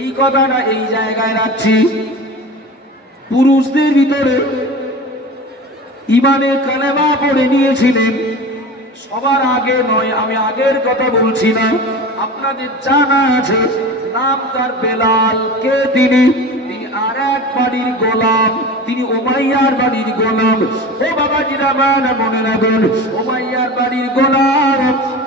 এই কথাটা এই জায়গায় রাখছি, পুরুষদের ভিতরে ইমানে কালেমা পড়ে নিয়েছিলেন সবার আগে নয়, আমি আগের কথা বলছি না, আপনাদের জানা আছে নাম তার বেলাল। কে তিনি? তিনি আর এক বাড়ির গোলাম, তিনি উমাইয়ার বাড়ির গোলাম। ও বাবা জিরামান মনে রাখুন, উমাইয়ার বাড়ির গোলাম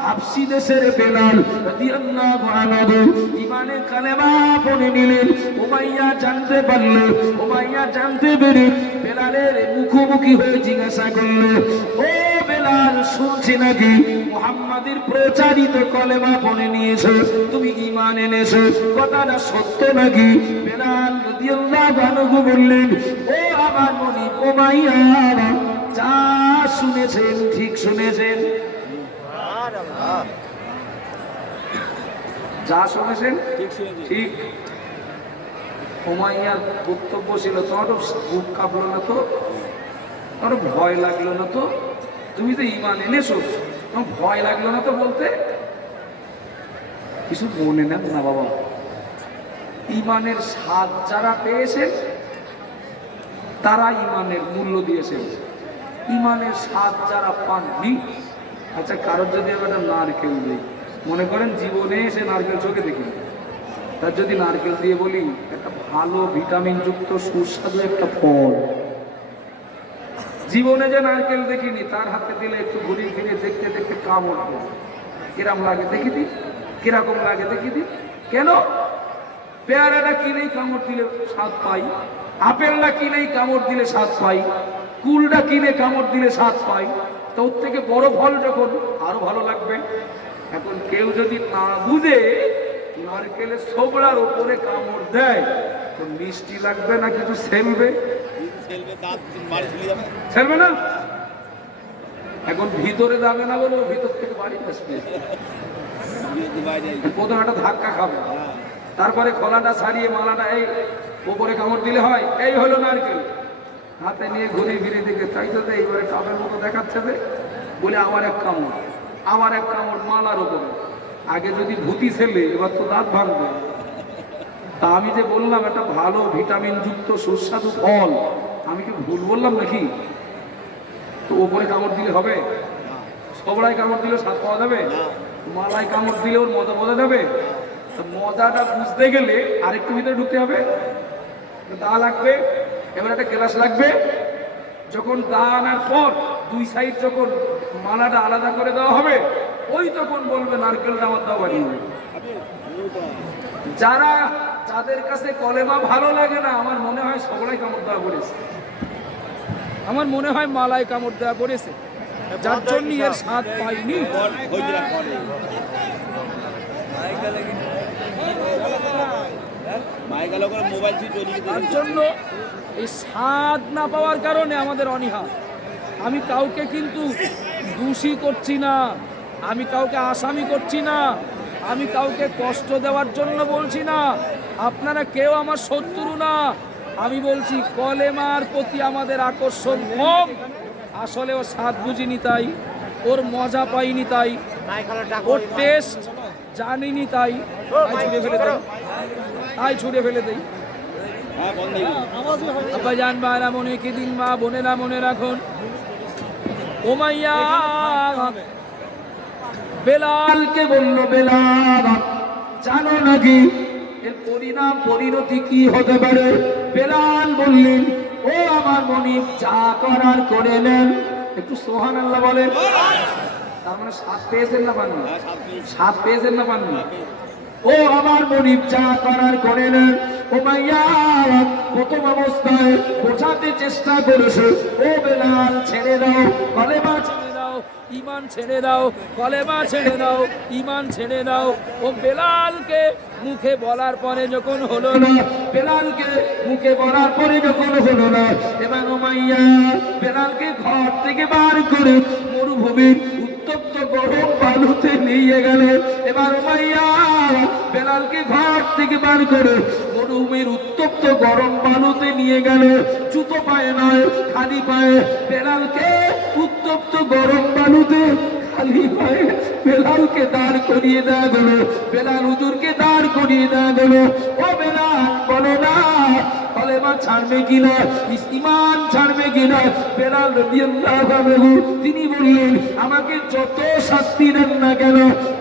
হাবশি দেশের বেলাল রাদিয়াল্লাহু আনহু ইমানে কালেমা পড়ে নিলেন। উমাইয়া জানতে পারল, উমাইয়া জানতে পেরে বেলালের মুখোমুখি হয়ে জিজ্ঞাসা করল, ও বেলাল, শুনছি নাকি মুহাম্মাদের প্রচারিত কলেমা পড়ে নিয়েছো, তুমি ঈমান এনেছো, কথাটা সত্য নাকি? বেলাল রাদিয়াল্লাহু আনহু বললেন, ও আমার মনি উমাইয়া, যা শুনেছেন ঠিক শুনেছেন, যা শুনেছেন ঠিক। উমাইয়ার বক্তব্য ছিল, তোমার বুক কাঁপলো না তো, তোমার ভয় লাগলো না তো, তুমি তো ঈমান এনেছো, তোমার ভয় লাগলো না তো বলতে? কিছু মনে নেন না বাবা, ঈমানের স্বাদ যারা পেয়েছেন তারা ঈমানের মূল্য দিয়েছেন, ঈমানের স্বাদ যারা পাননি। আচ্ছা, কারোর যদি একটা নারকেল দিই, মনে করেন জীবনে সে নারকেল চোখে দেখি, তার যদি নারকেল দিয়ে বলি একটা ভালো ভিটামিন যুক্ত সুস্বাদু একটা ফল, জীবনে যে নারকেল দেখিনি, তার হাতে দিলে একটু ঘুরে ফিরে দেখতে দেখতে কামড় দেয়, কিরকম লাগে দেখি দি, কিরকম লাগে দেখি দি। কেন? পেয়ারাটা কিনেই কামড় দিলে স্বাদ পাই, আপেলটা কিনেই কামড় দিলে স্বাদ পাই, কুলটা কিনে কামড় দিলে স্বাদ পাই, তো ওর থেকে বড় ফল যখন আরো ভালো লাগবে। এখন কেউ যদি না বুঝে নারকেলের ছোবড়ার উপরে কামড় দেয়, তো মিষ্টি লাগবে না কিছু সেলবে? সেলবে না। এখন ভিতরে যাবে না বলে ভিতর থেকে বাড়ি আসবে, প্রথম একটা ধাক্কা খাবে, তারপরে খোলাটা ছাড়িয়ে মালাটা এই উপরে কামড় দিলে হয়, এই হলো নারকেল। হাতে নিয়ে ঘুরে ফিরে দেখে তাই তো এইবারে কাপের মতো দেখাচ্ছে বলে আবার এক কামড়, আবার এক কামড় মালার উপরে। আগে যদি ভূতি ছেলে, এবার তো দাঁত ভাঙবে। তা আমি যে বললাম একটা ভালো ভিটামিন যুক্ত সুস্বাদু ফল, আমি কি ভুল বললাম নাকি? তো ওপরে কামড় দিলে হবে? সবড়ায় কামড় দিলে স্বাদ পাওয়া যাবে? মালায় কামড় দিলে ওর মজা বোঝা যাবে? মজাটা বুঝতে গেলে আরেকটু ভিতরে ঢুকতে হবে, দা লাগবে, এবার একটা গ্লাস লাগবে। যখন দা আনার পর দুই সাইড যখন মালাটা আলাদা করে দেওয়া হবে, ওই তখন বলবে নারকেলটা আমার দাও বানিয়ে। যাদের কাছে কলেমা ভালো লাগে না, আমার মনে হয় সবলাই কামড় দেওয়া পড়েছে, আমার মনে হয় মালায় কামড় দেওয়া পড়েছে, যার জন্য এর স্বাদ পাইনি। তার জন্য এই স্বাদ না পাওয়ার কারণে আমাদের অনীহা। আমি কাউকে কিন্তু দোষী করছি না, আমি কাউকে আসামি করছি না, আমি কাউকে কষ্ট দেওয়ার জন্য বলছি না, আপনারা কেউ আমার শত্রু না। আমি বলছি কলেমার প্রতি আমাদের আকর্ষণ কম, আসলে ও স্বাদ বুঝিনি তাই, ওর মজা পাইনি তাই, ওর টেস্ট জানিনি তাই, ছুড়ে ফেলে দেয়, তাই ছুড়ে ফেলে দেয়। আব্বাজান ভাইরা মনে কি দিন, মা বোনেরা মনে রাখুন, উমাইয়া বেলালকে বলল, বেলাল জানো নাকি এর পরিণাম পরিণতি কি হতে পারে? বেলাল বললেন, ও আমার মনিব, যা করার করে নেন। একটু সুবহানাল্লাহ বলেন। তার মানে স্বাদ পেয়েছেন না পাননি? স্বাদ পেয়েছেন না পাননি? ও আমার মনিব, যা করার করে নেন। উমাইয়া প্রথম অবস্থায় বোঝাতে চেষ্টা করেছে, ও বেলাল ছেড়ে দাও, কলেমা ছেড়ে দাও, ঈমান ছেড়ে দাও, কলেমা ছেড়ে দাও, ঈমান ছেড়ে দাও। ও বেলালকে মুখে বলার পরে যখন হলো না, বেলালকে মুখে বলার পরে যখন হলো না, এবার উমাইয়া বেলালকে ঘর থেকে বার করে মরুভূমির উত্তপ্ত গরম বালুতে নিয়ে গেল। এবার উমাইয়া বেলালকে ঘর থেকে বার করে মরুভূমির উত্তপ্ত গরম বালুতে নিয়ে গেল, জুতো পায়ে নয় খালি পায়ে বেলালকে উত্তপ্ত গরম বালুতে খালিফায় বেলালকে দাঁড় করিয়ে দেওয়া গেল, বেলাল হুজুরকে দাঁড় করিয়ে দেওয়া গেল। ও বেলাল বলো না কলেমা ছাড়বে কিনা, ঈমান ছাড়বে কিনা? বেলাল রাদিয়াল্লাহু আনহু তিনি বললেন, আমাকে যত শাস্তি দেন না কেন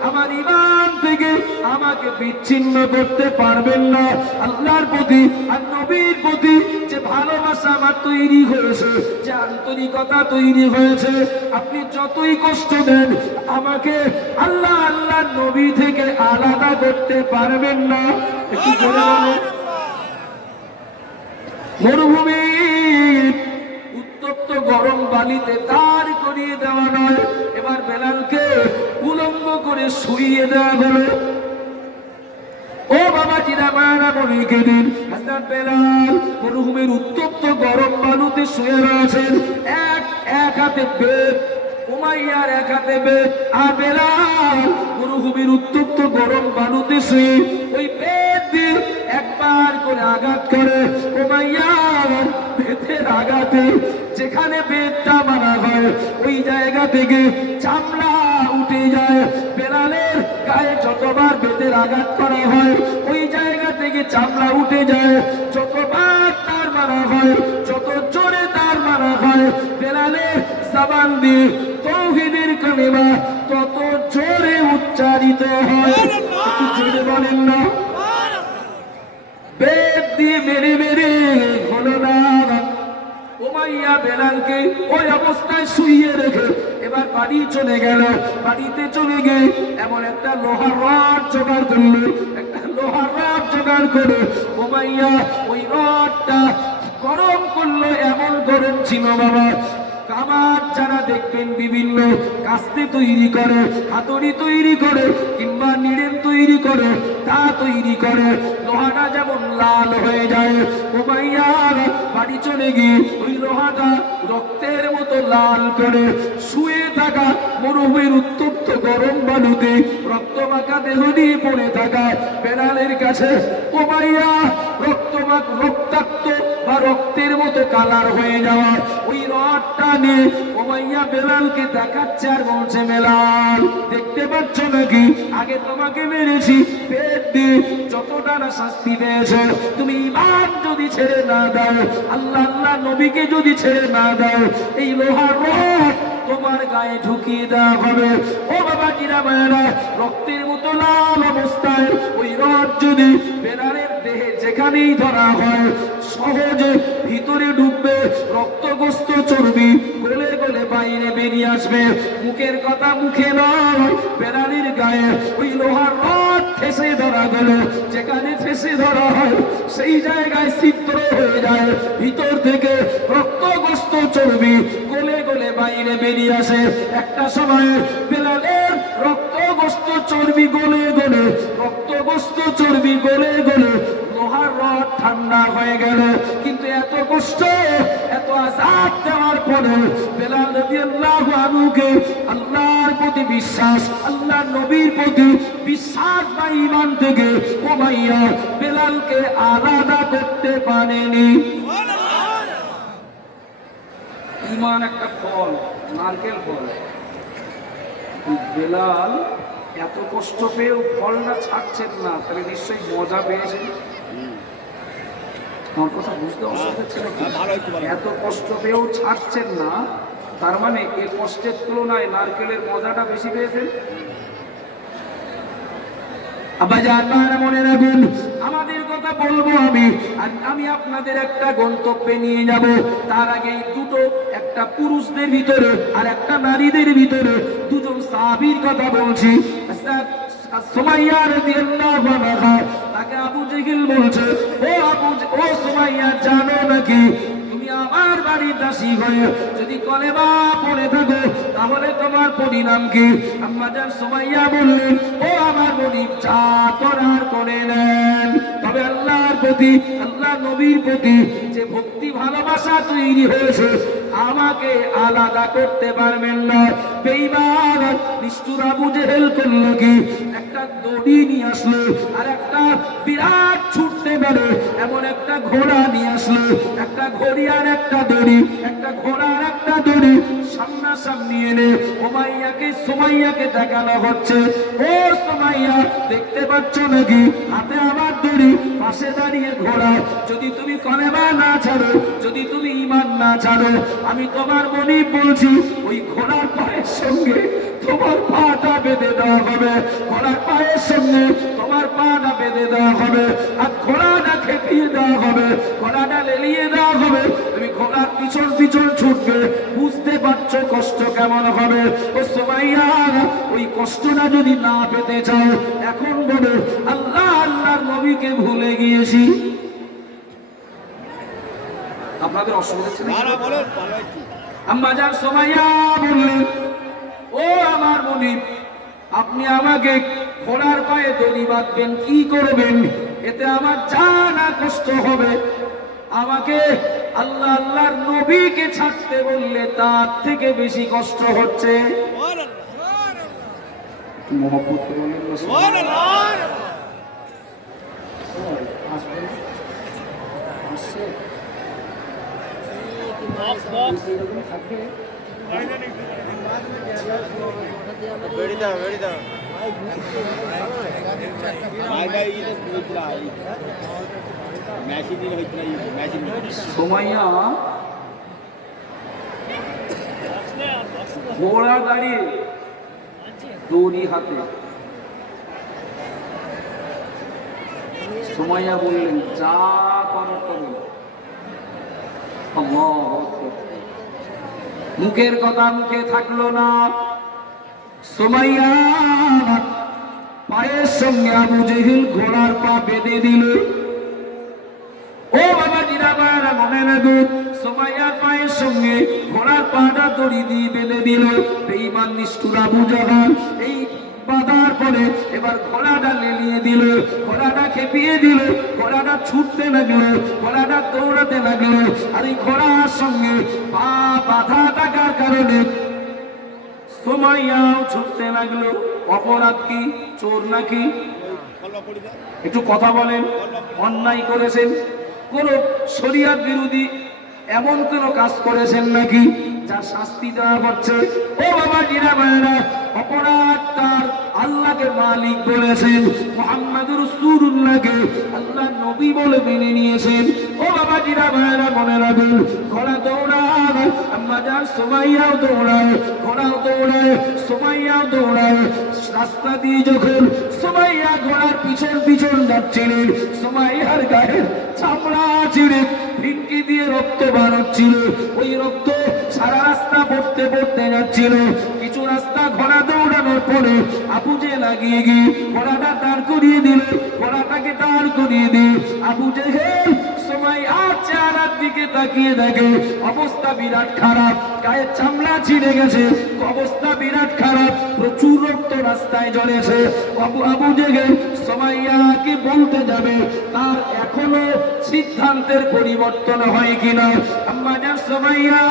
আমার ঈমান থেকে আমাকে বিচ্ছিন্ন করতে পারবেন না। আল্লাহর প্রতি আর নবীর প্রতি যে ভালোবাসা আমার তৈরি হয়েছে, যে আন্তরিকতা তৈরি হয়েছে, আপনি যতই কষ্ট দেন আমাকে আল্লাহ আল্লাহ নবী থেকে আলাদা করতে পারবেন না। একটু জোরে বলেন। মরুভূমির উত্তপ্ত গরম বালিতে দাঁড় করিয়ে দেওয়া নয়, এবার বেলালকে উলঙ্গ করে শুইয়ে দেওয়া হলো। ও বাবা জিরা মারা বলিকে দিন, হযরত বেলাল মরুভূমির উত্তপ্ত গরম বালুতে শুয়ে রয়েছেন। এক হাতে বেত, উমাইয়ার এক হাতে বেত, আর বেলাল মরুভূমির উত্তপ্ত গরম বালুতে শুয়ে ওই বেত দিয়ে একবার করে আঘাত করে। উমাইয়ার বেতের আঘাতে যেখানে বেতটা মারা হয় ওই জায়গা থেকে চামড়া উঠে যায়। বেলালের গায়ে যতবার বেতের আঘাত করা হয় ওই জায়গা থেকে চামড়া উঠে যায়। যতবার তার মারা হয়, যত জোরে তার মারা হয়, বেলালের জবান দিয়ে তাওহীদের কালিমা তত জোরে উচ্চারিত হয়। একটু জোরে বলেন না। বেত দিয়ে মেরে মেরে হলো না। উমাইয়া বেলালকে ওই অবস্থায় শুইয়ে রেখে এবার বাড়ি চলে গেল। বাড়িতে চলে গিয়ে এমন একটা লোহার রড জোগাড় করলো, একটা লোহার রড জোগাড় করে উমাইয়া ওই রডটা গরম করলো। এমন গরম ছিল বাবা, কামার যারা দেখবেন বিভিন্ন কাস্তে তৈরি করে, হাতুড়ি তৈরি করে, কিংবা নিড়েল তৈরি করে, তা তৈরি করে, লোহাটা যেমন লাল হয়ে যায়। উমাইয়ার বাড়ি চলে গিয়ে ওই লোহাটা রক্তের মতো লাল করে শুয়ে থাকা মরুভূমির উত্তপ্ত গরম বালুতে রক্তমাখা দেহ নিয়ে পড়ে থাকা বেলালের কাছে উমাইয়া রক্তাক্ত বা রক্তের মতো কালার হয়ে যাওয়া ওই রডটা নিয়ে উমাইয়া বেলালকে দেখাচ্ছে আর বলছে, বেলাল দেখতে পাচ্ছ নাকি আগে তোমাকে মেরেছি পেট দিয়ে, যতটা না শাস্তি পেয়েছো, তুমি ঈমান যদি ছেড়ে না দাও, আল্লাহ আল্লাহ নবীকে যদি ছেড়ে না দাও, এই লোহার রড তোমার গায়ে ঢুকিয়ে দেওয়া হবে। ও বাবা কিরা মায়েরা, রক্তের মতো লাল অবস্থায় ওই রড যদি বেলালের দেহে যেখানেই ধরা হয় সহজে ভিতরে ঢুকবে, রক্তগ্রস্ত চর্বি গলে গলে বাইরে বেরিয়ে আসবে। মুখের কথা মুখে নয়, বেলালের গায়ে ওই লোহার রড ঠেসে ধরা গেল, যেখানে ঠেসে ধরা হয় সেই জায়গায় ছিদ্র হয়ে যায়, ভিতর থেকে রক্তগ্রস্ত চর্বি গলে গলে বাইরে বেরিয়ে আসে। একটা সময় বেলালের রক্তগ্রস্ত চর্বি গলে গলে লোহার রড ঠান্ডা হয়ে গেল। কিন্তু এত কষ্ট, এত আযাব দেওয়ার পরে বেলাল রাদিয়াল্লাহু আনহুকে আল্লাহর প্রতি বিশ্বাস, আল্লাহর নবীর প্রতি বিশ্বাস বা ঈমান থেকে উমাইয়া বেলালকে আলাদা করতে পারেনি। ঈমান একটা ফল, নারকেল ফল। বেলাল এত কষ্ট পেয়েও ফলটা ছাড়ছেন না, তাহলে নিশ্চয়ই মজা পেয়েছেন। আমার কথা বুঝতে অসুবিধা হচ্ছে নাকি? এত কষ্ট পেয়েও ছাড়ছেন না, তার মানে এই কষ্টের তুলনায় নারকেলের মজাটা বেশি পেয়েছেন। মনে রাখুন, আমাদের কথা বলবো আমি আপনাদের একটা গন্তব্যে নিয়ে যাব। তার আগে দুটো, একটা পুরুষদের ভিতরে আর একটা নারীদের ভিতরে দুজন সাহাবীর কথা বলছি। সুমাইয়া রাদিয়াল্লাহু আনহা, তাকে আবু জেহেল বলছে, ও সুমাইয়া, জানো নাকি তুমি আমার বাড়ির দাসী হয়ে যদি কলেমা পড়ে থাকো তাহলে তোমার পরিণাম কি? আম্মা জান সুমাইয়া বললেন, ও আমার মনিব, যা করার করে নেন, তবে আল্লাহর প্রতি, আল্লাহ নবীর প্রতি যে ভক্তি ভালোবাসা তৈরি হয়েছে আমাকে আলাদা করতে পারবেন না। বেঈমান নিষ্ঠুর আবু জেহেল করলো কি, একটা দড়ি নিয়ে আসলো আর একটা বিরাট ছুটতে ছুটতে পারে এমন একটা ঘোড়া নিয়ে আসলো, একটা ঘড়ি আর একটা দড়ি, একটা ঘোড়া আর একটা দড়ি সামনাসামনি এনে সুমাইয়াকে দেখানো হচ্ছে। ও সুমাইয়া, দেখতে পাচ্ছ নাকি হাতে আমার দড়ি, পাশে দাঁড়িয়ে ঘোড়া। যদি তুমি কলেমা না ছাড়ো, যদি তুমি ঈমান না ছাড়ো, আমি তোমার মনিব বলছি ওই ঘোড়ার পায়ের সঙ্গে তোমার পাটা বেঁধে দেওয়া হবে, ঘোড়ার পায়ের সঙ্গে তোমার পাটা বেঁধে দেওয়া হবে, আর ঘোড়াটা খেপিয়ে দেওয়া হবে, ঘোড়াটা লেলিয়ে দেওয়া হবে। তুমি ঘোড়ার পিছন পিছন ছুটবে। বুঝতে পারছো কষ্ট কেমন হবে? ও সুমাইয়া, ওই কষ্টটা যদি না পেতে চাও এখন বলো আল্লাহর নবীকে ভুলে গিয়েছি। আপনাদের অসুবিধা ছিল? আম্মা জান সুমাইয়া বললেন, ও আমার মনিব, আপনি আমাকে ঘোড়ার পায়ে দড়ি বাঁধবেন, কি করবেন? এতে আমার জানা কষ্ট হবে। আমাকে আল্লাহর নবীকে ছাড়তে বললে তার থেকে বেশি কষ্ট হচ্ছে। সুমাইয়া ঘোড়া দাঁড়িয়ে দড়ি হাতে। সুমাইয়া বললেন, যা করার করো। মুখের কথা মুখে থাকলো না। সুমাইয়া পায়ের সঙ্গে আবু জেহেল ঘোড়ার পা বেঁধে দিল। ও বাবা জিরাবারা, মনে রাখো, সুমাইয়ার পায়ের সঙ্গে ঘোড়ার পাটা দড়ি দিয়ে বেঁধে দিল। বেঈমান নিষ্ঠুর আবু জাহাল এই বাঁধার পরে এবার ঘোড়াটা লেলিয়ে দিল, ঘোড়াটা খেপিয়ে দিল, ঘোড়াটা ছুটতে লাগলো, ঘোড়াটা দৌড়াতে লাগলো। আর এই ঘোড়ার সঙ্গে পা বাঁধা থাকার কারণে সুমাইয়াও ছুটতে লাগলো। অপরাধ কি? চোর নাকি? একটু কথা বলেন। অন্যায় করেছেন? কোন শরিয়ত বিরোধী এমন কোন কাজ করেছেন নাকি যা শাস্তি দেওয়া হচ্ছে? ও বাবা জিরা ভাইরা, অপরাধ তার আল্লাহকে মালিক বলেছেন, মুহাম্মাদুর রাসূলুল্লাহকে আল্লাহ নবী বলে মেনে নিয়েছেন। ও বাবা জিরা ভাইরা, মনে রাখুন, ঘোড়া দৌড়ায়, আম্মা জান সুমাইয়াও দৌড়ায়, ঘোড়াও দৌড়ায়, সুমাইয়াও দৌড়ায়। রাস্তা দিয়ে যখন সুমাইয়া ঘোড়ার পিছন পিছন যাচ্ছিলেন, সুমাইয়ার গায়ের চামড়া ছিঁড়ে ভিঙ্কি দিয়ে রক্ত বার হচ্ছিল। ওই রক্ত সারা রাস্তা পড়তে পড়তে যাচ্ছিল। কিছু রাস্তা ঘোড়া দৌড়ানোর পরে আবু জেহেল লাগিয়ে গিয়ে ঘোড়াটা দাঁড় করিয়ে দিল। ঘোড়াটাকে দাঁড় করিয়ে দিয়ে আবু জেহেল সুমাইয়ার চেহারার দিকে তাকিয়ে দেখে অবস্থা বিরাট খারাপ, গায়ের চামড়া ছিঁড়ে গেছে, অবস্থা বিরাট খারাপ, প্রচুর রক্ত রাস্তায় ঝরেছে। আবু জেহেল সুমাইয়াকে বলতে যাবে, তার এখনো সিদ্ধান্তের পরিবর্তন হয় কিনা। আম্মা জান সুমাইয়া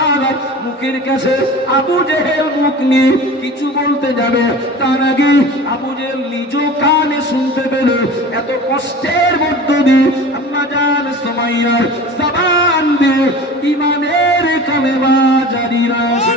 মুখের কাছে আবু জেহেল মুখ নিয়ে কিছু বলতে যাবে, তার আগে আবু জেহেল নিজ কানে শুনতে পেল এত কষ্টের মধ্য দিয়ে আম্মা জান সুমাইয়ার জবান দিয়ে ঈমানের কালেমা জারি রয়েছে।